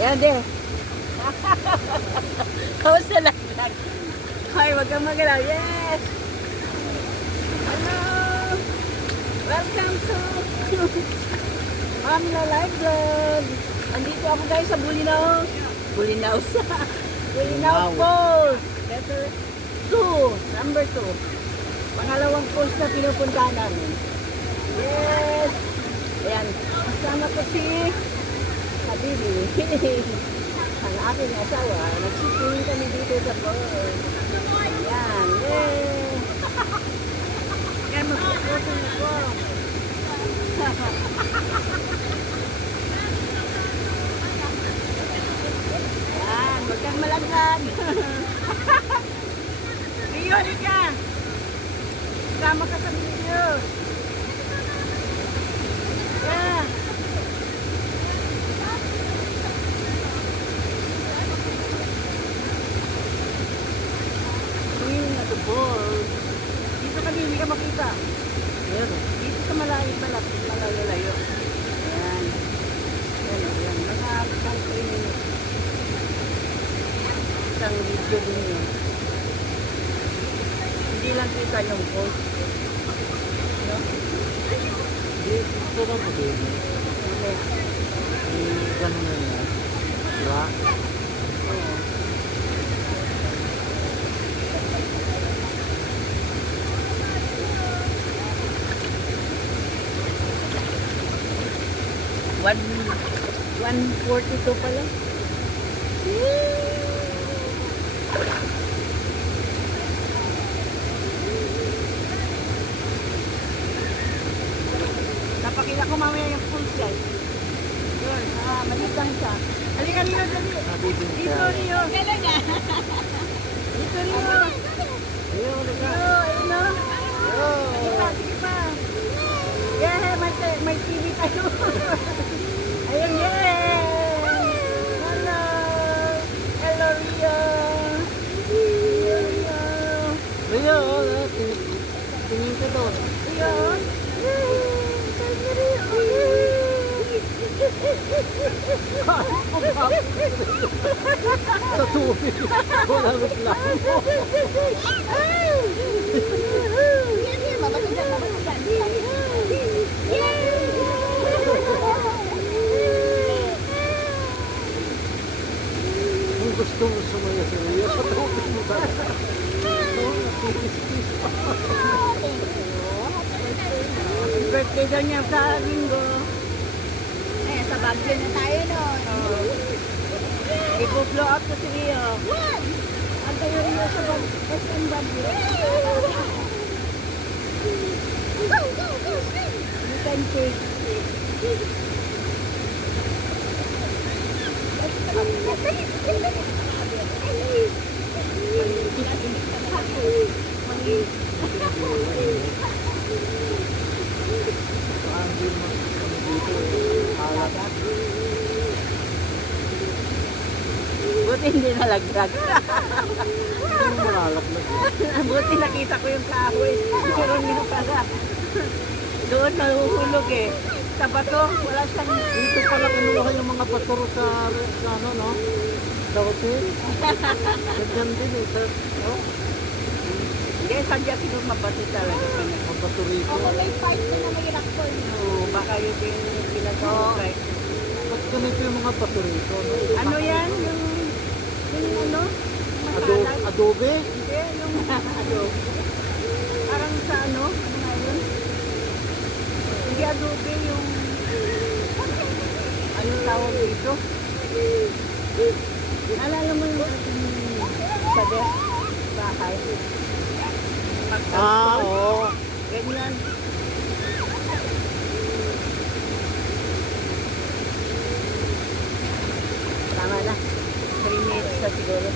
Yan din. Kamusta lang? Hoy, wag kang magalaw. Yes! Hello! Welcome to Amla Live Vlog. Andito ako guys sa Bulinaw. Bulinaw sa Bulinaw Falls. Letter 2. Number 2. Pangalawang falls na pinupuntahan namin. Yes! Ayan. Kasama ko si Habibi. Ang aking asawa. Nagsipin kami dito sa falls. Ayan. Yay! Ayan, magpupusin ako. Ayan, huwag kang malaglag. Rio, Rika! Sama ka sa video. Yeah. Swing at the ball. Dito kami, hindi ka makita. Ayan. Dito sa malayo-layo. Ayan. Ayan. Mga country minutes. Isang video din yun. Hindi lang kita yung post. No? Ito lang po din. Okay. Gano'n na yan. Diba? Oo. One 142 pala. Napakita ko mamaya yung full size. Yun, maliit lang siya. Halika Rio, dali. Nabibing Dito siya. Rio. Kailan na? Dito Rio. Ayun, Rio, ayun o. Sige pa, sige pa. Yeah, may TV tayo. Ayun, yeah. Hello. Hello Rio. Rio. Rio, tingin ko doon. Rio. Sa tubig. Wala reklamo. Kung gusto mo sumaya sa Rio, sa tubig mo talaga. Nakikis-kis pa. Birthday daw niya sa linggo. Eh, sa Baguio na tayo nun. I-blow up ko si Rio. Ang tayo Rio sa SM Baguio. You can take. Hindi mo dito alat. Buti hindi nalaglag. Hindi mo malalaglag. Buti nakita ko yung kahoy. Pero niya pala. Doon nahuhulog eh. Sa bato, wala siyang... Dito pala kinuha yung mga paturo sa ano, no? Sa hotel. Nagyan din eh. Oh, Hindi, sadya siguro mabato talaga. mga paturito. Ako may part na may rockfall. Oo, baka yun yung pinag-right. Ba't ganito yung mga paturito, no? Ano yan? Yung ano? Masalan? Adobe? Hindi, yung adobe. Parang sa ano? Ano nga yun? Hindi adobe, yung... Ano tawag dito? Naalala mo yung ating pader? Bahay? Oo. Ganyan. Tama na. 3 minutes na siguro.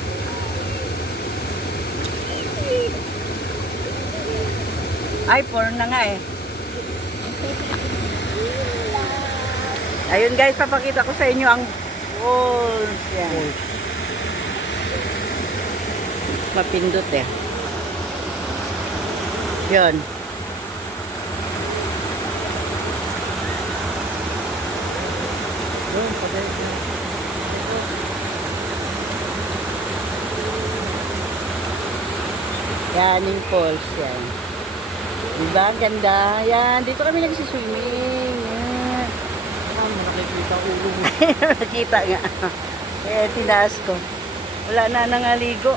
Ay, 4 na nga eh. Ayun guys, papakita ko sa inyo ang walls. Yan. Mapindot eh. Yun. Doon, patay na. Yanning Falls yan. Diba? Ang ganda. Yan. Dito kami nagsiswimming. Yan. Nakikita ulo mo. Nakita nga. Eh, tinaas ko. Wala na nangaligo.